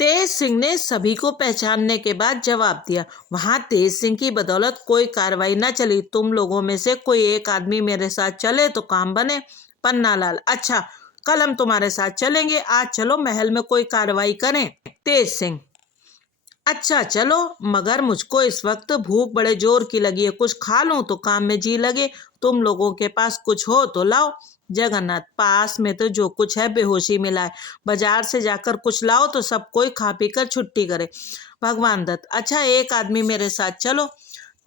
तेज सिंह ने सभी को पहचानने के बाद जवाब दिया, वहां तेज सिंह की बदौलत कोई कार्रवाई न चली। तुम लोगों में से कोई एक आदमी मेरे साथ चले तो काम बने। पन्नालाल, अच्छा, कल हम तुम्हारे साथ चलेंगे। आज चलो महल में कोई कार्रवाई करें। तेज सिंह, अच्छा चलो, मगर मुझको इस वक्त भूख बड़े जोर की लगी है, कुछ खा लूं तो काम में जी लगे। तुम लोगों के पास कुछ हो तो लाओ। जगन्नाथ, पास में तो जो कुछ है बेहोशी मिलाए, बाजार से जाकर कुछ लाओ तो सब कोई खा पी कर छुट्टी करे। भगवान दत्त, अच्छा, एक आदमी मेरे साथ चलो।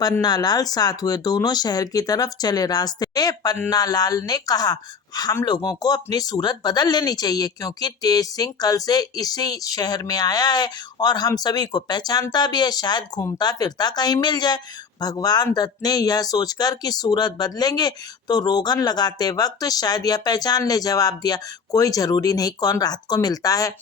पन्नालाल साथ हुए, दोनों शहर की तरफ चले। रास्ते में पन्नालाल ने कहा, हम लोगों को अपनी सूरत बदल लेनी चाहिए, क्योंकि तेज सिंह कल से इसी शहर में आया है और हम सभी को पहचानता भी है, शायद घूमता फिरता कहीं मिल जाए। भगवान दत्त ने यह सोचकर कि सूरत बदलेंगे तो रोगन लगाते वक्त शायद यह पहचान ले, जवाब दिया, कोई जरूरी नहीं, कौन रात को मिलता है।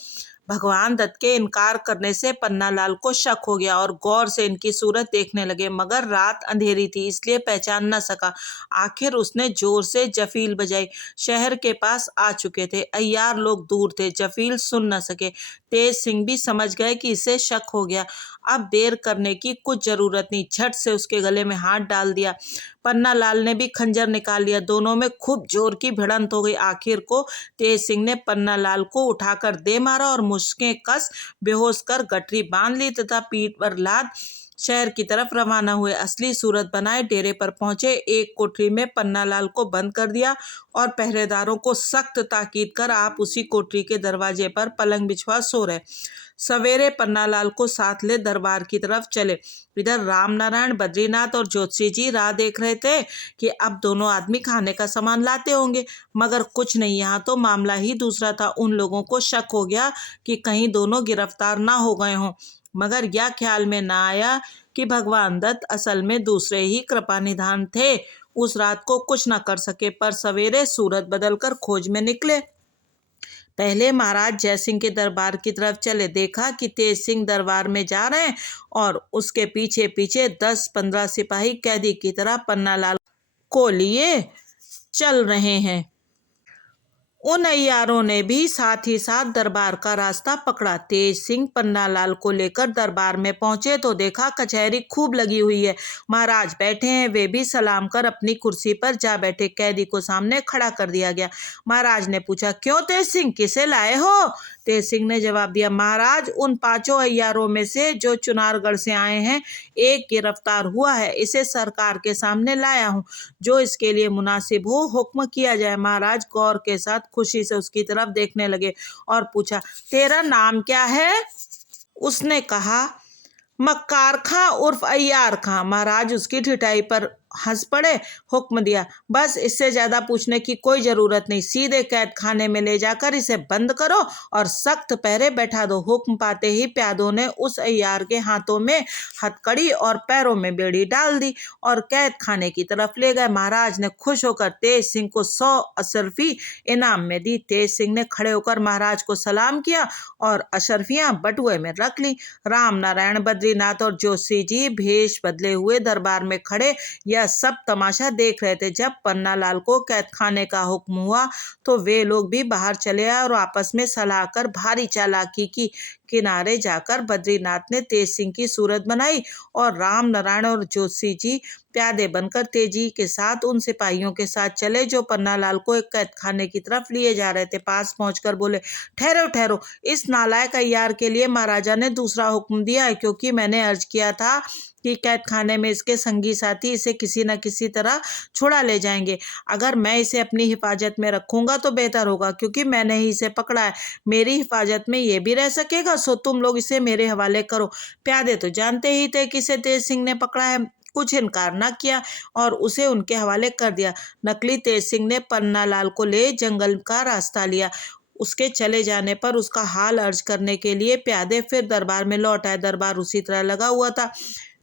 भगवान दत्त के इनकार करने से पन्नालाल को शक हो गया और गौर से इनकी सूरत देखने लगे, मगर रात अंधेरी थी इसलिए पहचान न सका। आखिर उसने जोर से जफील बजाई। शहर के पास आ चुके थे। अय्यार लोग दूर थे, जफील सुन न सके। तेज सिंह भी समझ गए कि इसे शक हो गया। अब देर करने की कुछ जरूरत नहीं, झट से उसके गले में हाथ डाल दिया। पन्नालाल ने भी खंजर निकाल लिया। दोनों में खूब जोर की भिड़ंत हो गई। आखिर को तेज सिंह ने पन्नालाल को उठाकर दे मारा और मुश्कें कस बेहोश कर गठरी बांध ली तथा पीठ पर लाद शहर की तरफ रवाना हुए। असली सूरत बनाए डेरे पर पहुंचे। एक कोठरी में पन्नालाल को बंद कर दिया और पहरेदारों को सख्त ताकीद कर आप उसी कोठरी के दरवाजे पर पलंग बिछवा सो रहे। सवेरे पन्नालाल को साथ ले दरबार की तरफ चले। इधर रामनारायण, बद्रीनाथ और ज्योतिषी जी राह देख रहे थे कि अब दोनों आदमी खाने का सामान लाते होंगे, मगर कुछ नहीं। यहाँ तो मामला ही दूसरा था। उन लोगों को शक हो गया कि कहीं दोनों गिरफ्तार ना हो गए हों, मगर यह ख्याल में ना आया कि भगवान दत्त असल में दूसरे ही कृपा निधान थे। उस रात को कुछ न कर सके, पर सवेरे सूरत बदलकर खोज में निकले। पहले महाराज जयसिंह के दरबार की तरफ चले। देखा कि तेज सिंह दरबार में जा रहे हैं और उसके पीछे पीछे 10-15 सिपाही कैदी की तरह पन्नालाल को लिए चल रहे हैं। उन अय्यारों ने भी साथ ही साथ दरबार का रास्ता पकड़ा। तेज सिंह पन्नालाल को लेकर दरबार में पहुंचे तो देखा कचहरी खूब लगी हुई है। महाराज बैठे हैं। वे भी सलाम कर अपनी कुर्सी पर जा बैठे। कैदी को सामने खड़ा कर दिया गया। महाराज ने पूछा, क्यों तेज सिंह, किसे लाए हो? तेज सिंह ने जवाब दिया, महाराज उन 5 अय्यारों में से जो चुनारगढ़ से आए हैं, एक गिरफ्तार हुआ है। इसे सरकार के सामने लाया हूँ। जो इसके लिए मुनासिब हो हुक्म किया जाए। महाराज गौर के साथ खुशी से उसकी तरफ देखने लगे और पूछा, तेरा नाम क्या है? उसने कहा, मक्कार खां उर्फ अय्यार खां। महाराज उसकी ठिठाई पर हंस पड़े। हुक्म दिया, बस इससे ज्यादा पूछने की कोई जरूरत नहीं। सीधे कैद खाने में ले जाकर इसे बंद करो और सख्त पहरे बैठा दो। हुक्म पाते ही प्यादों ने उस अय्यार के हाथों में हथकड़ी और पैरों में बेड़ी डाल दी और कैद खाने की तरफ ले गए। महाराज ने खुश होकर तेज सिंह को 100 अशर्फी इनाम में दी। तेज सिंह ने खड़े होकर महाराज को सलाम किया और अशर्फियां बटुए में रख ली। राम नारायण, बद्रीनाथ और जोशी जी भेष बदले हुए दरबार में खड़े यह सब तमाशा देख रहे थे। जब पन्नालाल को कैद खाने का हुक्म हुआ तो वे लोग भी बाहर चले आए और आपस में सलाह कर भारी चालाकी की किनारे जाकर बद्रीनाथ ने तेज सिंह की सूरत बनाई और राम नारायण और जोशी जी प्यादे बनकर तेजी के साथ उन सिपाहियों के साथ चले जो पन्नालाल को एक कैद खाने की तरफ लिए जा रहे थे। पास पहुंचकर बोले, ठहरो ठहरो, इस नालायक अय्यार के लिए महाराजा ने दूसरा हुक्म दिया है, क्योंकि मैंने अर्ज किया था कि कैद खाने में इसके संगी साथी इसे किसी न किसी तरह छुड़ा ले जाएंगे। अगर मैं इसे अपनी हिफाजत में रखूंगा तो बेहतर होगा, क्योंकि मैंने ही इसे पकड़ा है। मेरी हिफाजत में ये भी रह सकेगा, सो तुम लोग इसे मेरे हवाले करो। प्यादे तो जानते ही थे कि इसे तेज सिंह ने पकड़ा है, कुछ इनकार न किया और उसे उनके हवाले कर दिया। नकली तेज सिंह ने पन्नालाल को ले जंगल का रास्ता लिया। उसके चले जाने पर उसका हाल अर्ज करने के लिए प्यादे फिर दरबार में लौट आए। दरबार उसी तरह लगा हुआ था।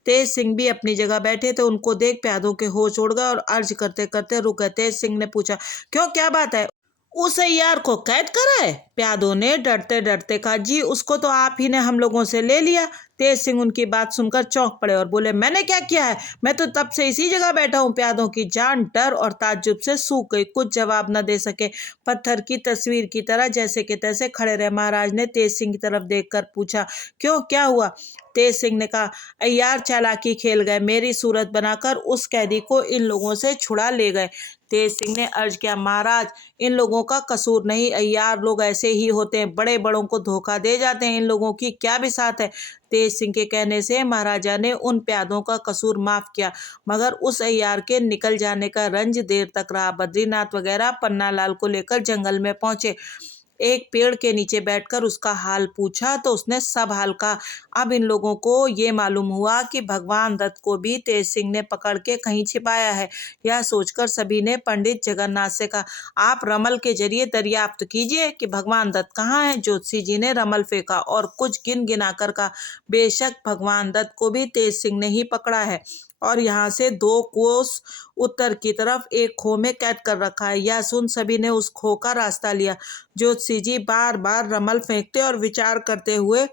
तेज सिंह भी अपनी जगह बैठे थे। उनको देख प्यादों के होश उड़ गए और अर्ज करते करते रुक गए। तेज सिंह ने पूछा, क्यों, क्या बात है? उस अय्यार को कैद करा है? प्यादों ने डरते डरते कहा, जी उसको तो आप ही ने हम लोगों से ले लिया। तेज सिंह उनकी बात सुनकर चौंक पड़े और बोले, मैंने क्या किया है? मैं तो तब से इसी जगह बैठा हूँ। प्यादों की जान डर और ताज्जुब से सूख गई, कुछ जवाब न दे सके। पत्थर की तस्वीर की तरह जैसे के तैसे खड़े रहे। महाराज ने तेज सिंह की तरफ देखकर पूछा, क्यों, क्या हुआ? तेज सिंह ने कहा, अय्यार चालाकी खेल गए, मेरी सूरत बनाकर उस कैदी को इन लोगों से छुड़ा ले गए। तेज सिंह ने अर्ज किया, महाराज इन लोगों का कसूर नहीं, अय्यार लोग ऐसे ही होते हैं, बड़े बड़ों को धोखा दे जाते हैं, इन लोगों की क्या बिसात है। तेज सिंह के कहने से महाराजा ने उन प्यादों का कसूर माफ किया, मगर उस अय्यार के निकल जाने का रंज देर तक रहा। बद्रीनाथ वगैरह पन्नालाल को लेकर जंगल में पहुंचे। एक पेड़ के नीचे बैठकर उसका हाल पूछा तो उसने सब हाल कहा। अब इन लोगों को ये मालूम हुआ कि भगवान दत्त को भी तेज सिंह ने पकड़ के कहीं छिपाया है। यह सोचकर सभी ने पंडित जगन्नाथ से कहा, आप रमल के जरिए दरियाफ्त कीजिए कि भगवान दत्त कहाँ है। ज्योतिषी जी ने रमल फेंका और कुछ गिन गिना कर कहा, बेशक भगवान दत्त को भी तेज सिंह ने ही पकड़ा है। और यहाँ से 2 कोस उत्तर की तरफ एक खो में कैद कर रखा है। यह सुन सभी ने उस खो का रास्ता लिया। ज्योतिषी जी बार बार रमल फेंकते और विचार करते हुए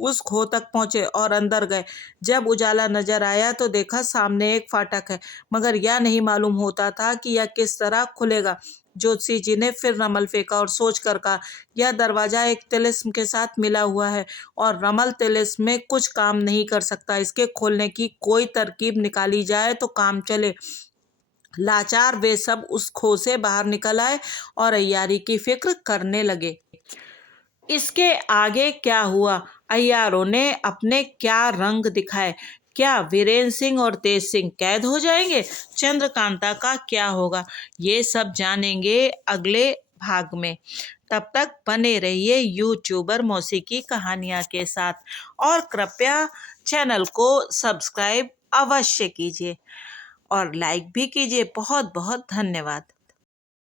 उस खो तक पहुंचे और अंदर गए। जब उजाला नजर आया तो देखा सामने एक फाटक है, मगर यह नहीं मालूम होता था कि यह किस तरह खुलेगा। ज्योतिषी जी ने फिर रमल फेंका और सोच कर कहा, यह दरवाजा एक तिलिस्म के साथ मिला हुआ है और रमल तिलिस्म में कुछ काम नहीं कर सकता। इसके खोलने की कोई तरकीब निकाली जाए तो काम चले। लाचार वे सब उस खो से बाहर निकल आए और अय्यारी की फिक्र करने लगे। इसके आगे क्या हुआ? अय्यारों ने अपने क्या रंग दिखाए? क्या वीरेंद्र सिंह और तेज सिंह कैद हो जाएंगे? चंद्रकांता का क्या होगा? ये सब जानेंगे अगले भाग में। तब तक बने रहिए यूट्यूबर मौसी की कहानियाँ के साथ और कृपया चैनल को सब्सक्राइब अवश्य कीजिए और लाइक भी कीजिए। बहुत बहुत धन्यवाद।